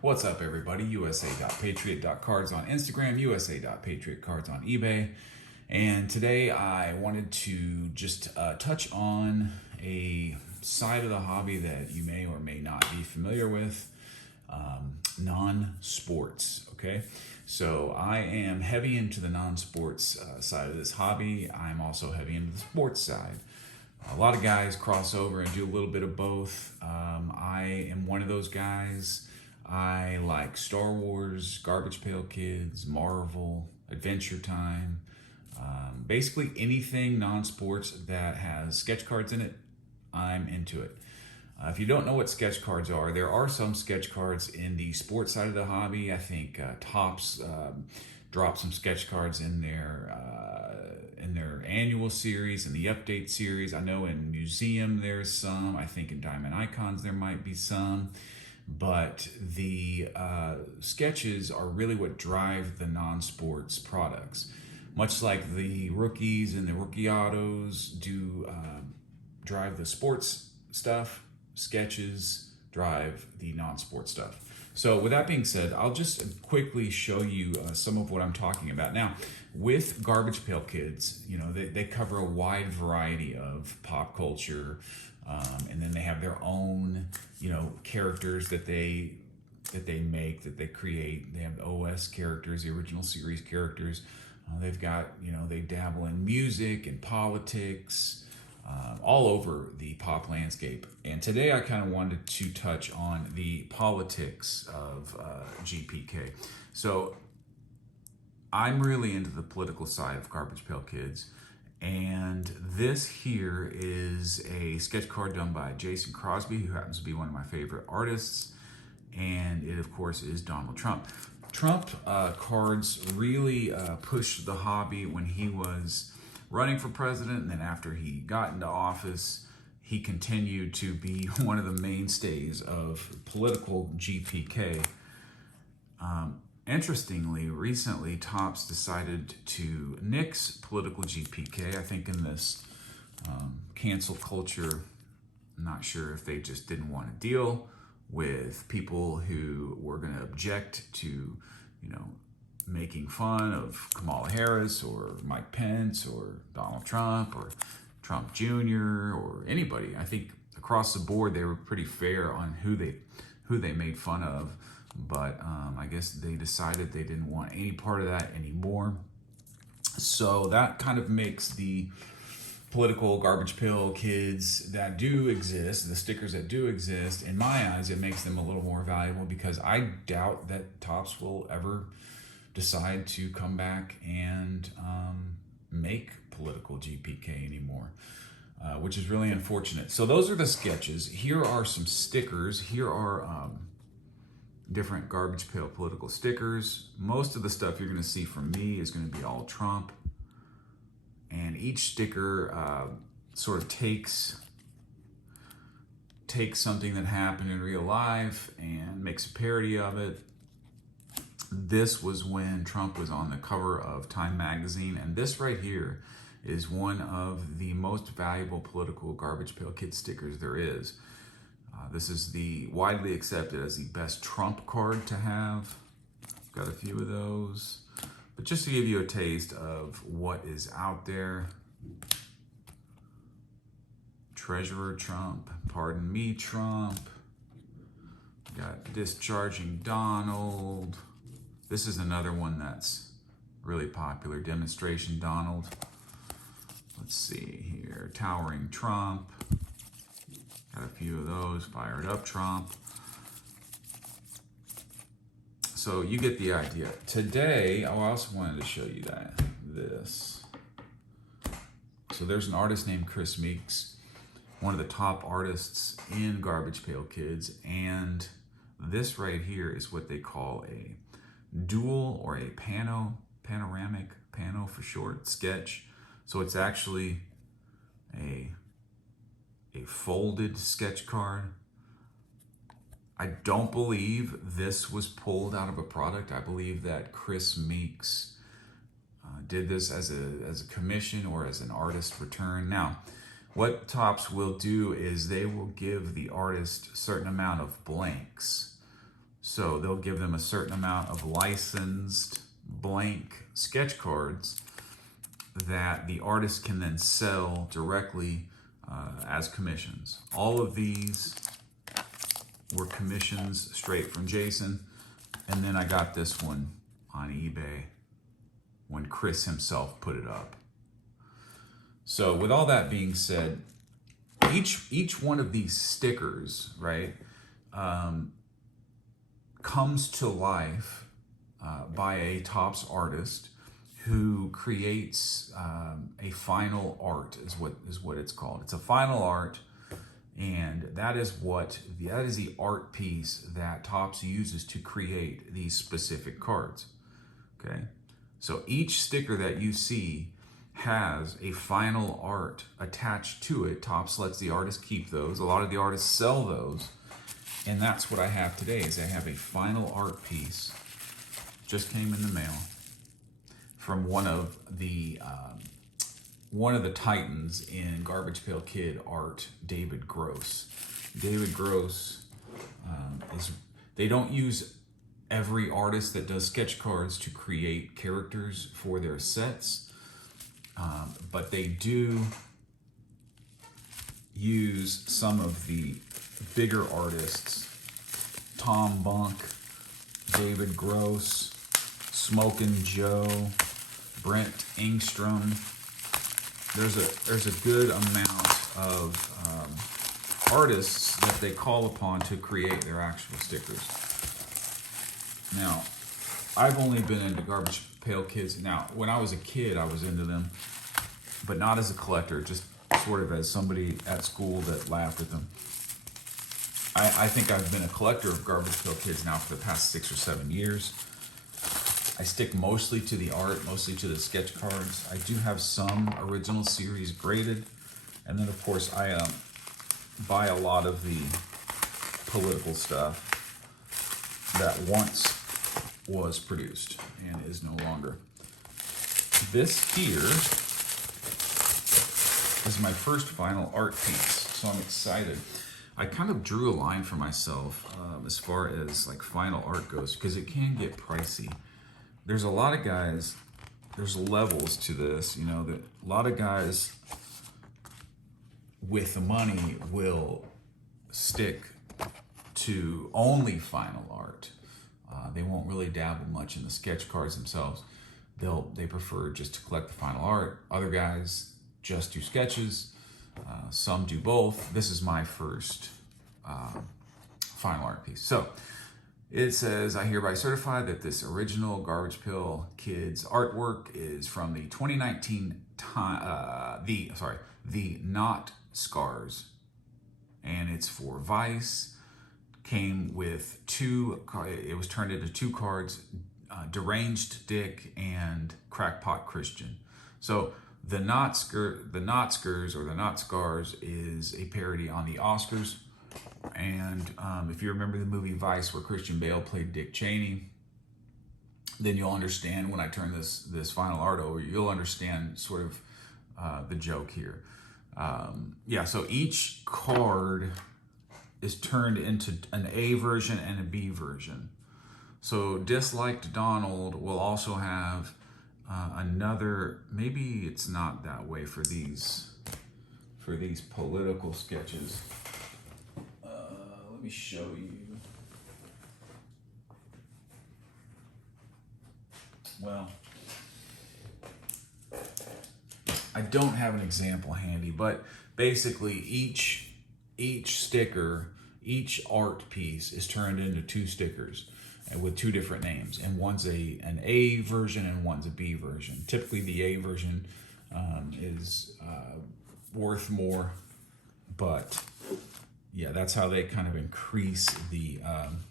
What's up, everybody? USA.patriot.cards on Instagram, USA.patriotcards on eBay. And today I wanted to just touch on a side of the hobby that you may or may not be familiar with, non-sports, okay? So I am heavy into the non-sports side of this hobby. I'm also heavy into the sports side. A lot of guys cross over and do a little bit of both. I am one of those guys. I like Star Wars, Garbage Pail Kids, Marvel, Adventure Time, basically anything non-sports that has sketch cards in it, I'm into it. If you don't know what sketch cards are, there are some sketch cards in the sports side of the hobby. I think Topps dropped some sketch cards in their annual series and the update series. I know in Museum there's some. I think in Diamond Icons there might be some. But the sketches are really what drive the non-sports products. Much like the rookies and the rookie autos do drive the sports stuff, sketches drive the non-sports stuff. So with that being said, I'll just quickly show you some of what I'm talking about. Now, with Garbage Pail Kids, you know, they cover a wide variety of pop culture, and then they have their own, you know, characters that they make, that they create. They have the OS characters, the original series characters. They've got, you know, they dabble in music and politics, all over the pop landscape. And today I kind of wanted to touch on the politics of GPK. So I'm really into the political side of Garbage Pail Kids. And this here is a sketch card done by Jason Crosby, who happens to be one of my favorite artists. And it, of course, is Donald Trump. Trump cards really pushed the hobby when he was running for president. And then after he got into office, he continued to be one of the mainstays of political GPK. Interestingly, recently, Topps decided to nix political GPK. I think in this cancel culture, I'm not sure if they just didn't want to deal with people who were going to object to, you know, making fun of Kamala Harris or Mike Pence or Donald Trump or Trump Jr. or anybody. I think across the board they were pretty fair on who they made fun of. But I guess they decided they didn't want any part of that anymore. So that kind of makes the political Garbage Pail Kids that do exist, the stickers that do exist, in my eyes, it makes them a little more valuable, because I doubt that Topps will ever decide to come back and make political GPK anymore. Which is really unfortunate. So those are the sketches. Here are some stickers. Here are different Garbage Pail political stickers. Most of the stuff you're going to see from me is going to be all Trump. And each sticker sort of takes something that happened in real life and makes a parody of it. This was when Trump was on the cover of Time magazine, and this right here is one of the most valuable political Garbage Pail Kid stickers there is. This is the widely accepted as the best Trump card to have. Got a few of those. But just to give you a taste of what is out there. Treasurer Trump, Pardon Me Trump. Got Discharging Donald. This is another one that's really popular. Demonstration Donald. Let's see here. Towering Trump. Got a few of those. Fired Up Trump. So you get the idea. Today, I also wanted to show you this. So there's an artist named Chris Meeks, one of the top artists in Garbage Pail Kids, and this right here is what they call a dual or a panoramic for short, sketch. So it's actually a folded sketch card. I don't believe this was pulled out of a product. I believe that Chris Meeks did this as a commission or as an artist return. Now, what Topps will do is they will give the artist a certain amount of blanks. So they'll give them a certain amount of licensed blank sketch cards that the artist can then sell directly as commissions. All of these were commissions straight from Jason. And then I got this one on eBay when Chris himself put it up. So with all that being said, each one of these stickers, right, comes to life by a Topps artist who creates a final art, is what it's called. It's a final art, and that is the art piece that Topps uses to create these specific cards. Okay, so each sticker that you see has a final art attached to it. Topps lets the artist keep those. A lot of the artists sell those, and that's what I have today. Is I have a final art piece. Just came in the mail from one of the titans in Garbage Pail Kid art, David Gross. David Gross they don't use every artist that does sketch cards to create characters for their sets, but they do use some of the bigger artists: Tom Bunk, David Gross, Smokin' Joe, Brent Engstrom. There's a good amount of artists that they call upon to create their actual stickers. Now, I've only been into Garbage Pail Kids. Now, when I was a kid, I was into them, but not as a collector, just sort of as somebody at school that laughed at them. I think I've been a collector of Garbage Pail Kids now for the past 6 or 7 years. I stick mostly to the art, mostly to the sketch cards. I do have some original series graded, and then of course I buy a lot of the political stuff that once was produced and is no longer. This here is my first final art piece, so I'm excited. I kind of drew a line for myself as far as like final art goes, because it can get pricey. There's a lot of guys, there's levels to this, you know, that a lot of guys with the money will stick to only final art. They won't really dabble much in the sketch cards themselves. They prefer just to collect the final art. Other guys just do sketches. Some do both. This is my first final art piece. So it says, I hereby certify that this original Garbage Pail Kids artwork is from the 2019 the Not Scars, and it's for Vice. Came with it was turned into 2 cards, Deranged Dick and Crackpot Christian. So the Not Scars or the Not Scars is a parody on the Oscars. And if you remember the movie Vice, where Christian Bale played Dick Cheney, then you'll understand when I turn this final art over, you'll understand sort of the joke here. So each card is turned into an A version and a B version. So Disliked Donald will also have another, maybe it's not that way for these political sketches. Let me show you. Well, I don't have an example handy, but basically each sticker, each art piece is turned into 2 stickers with 2 different names, and one's an A version and one's a B version. Typically the A version is worth more, but yeah, that's how they kind of increase the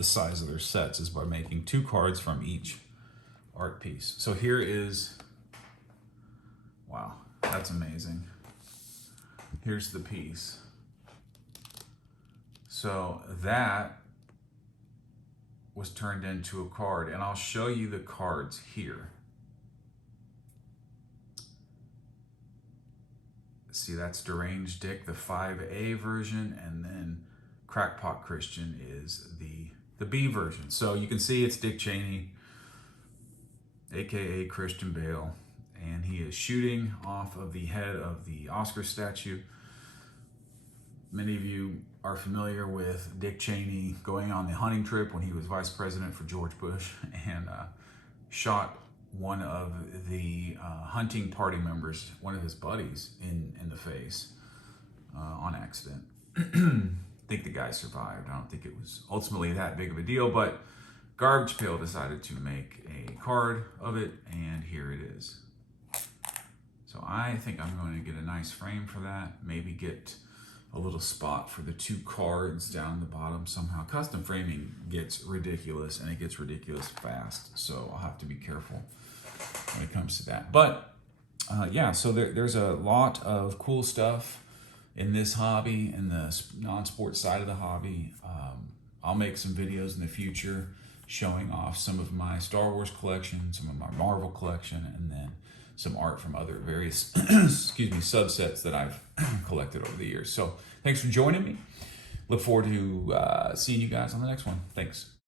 size of their sets, is by making 2 cards from each art piece. So here is, wow, that's amazing. Here's the piece. So that was turned into a card, and I'll show you the cards here. See, that's Deranged Dick, the 5A version, and then Crackpot Christian is the the B version. So you can see it's Dick Cheney, aka Christian Bale, and he is shooting off of the head of the Oscar statue. Many of you are familiar with Dick Cheney going on the hunting trip when he was vice president for George Bush and shot one of the hunting party members, one of his buddies, in the face on accident. I think the guy survived. I don't think it was ultimately that big of a deal, but Garbage Pail decided to make a card of it, and here it is. So I think I'm going to get a nice frame for that, maybe get a little spot for the 2 cards down the bottom somehow. Custom framing gets ridiculous, and it gets ridiculous fast, so I'll have to be careful when it comes to that. But yeah, so there's a lot of cool stuff in this hobby, in the non-sports side of the hobby. I'll make some videos in the future showing off some of my Star Wars collection, some of my Marvel collection, and then some art from other various subsets that I've collected over the years. So thanks for joining me. Look forward to seeing you guys on the next one. Thanks.